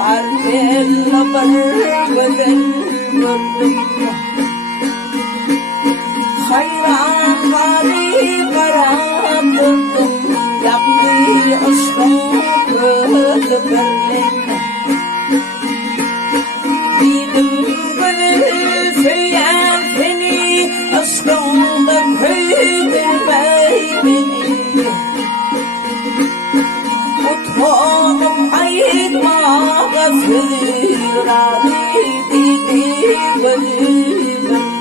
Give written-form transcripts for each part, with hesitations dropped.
Artella barbadan gördüm. Hayran gari karab durdum. Yaptı aşkım gözü berlen. Didim gönül söyler seni, aşkımda köydirmey beni. Utmanım ayırma gafir ali didi gönlümden.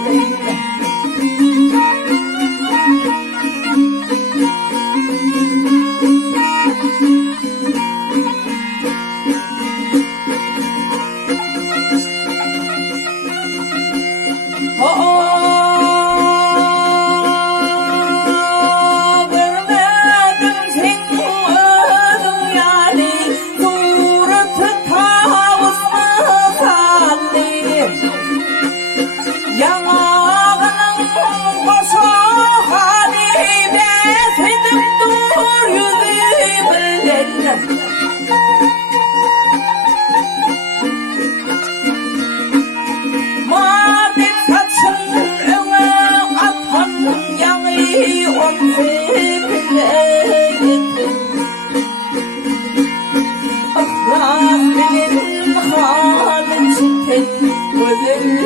Gözüm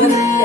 öldüm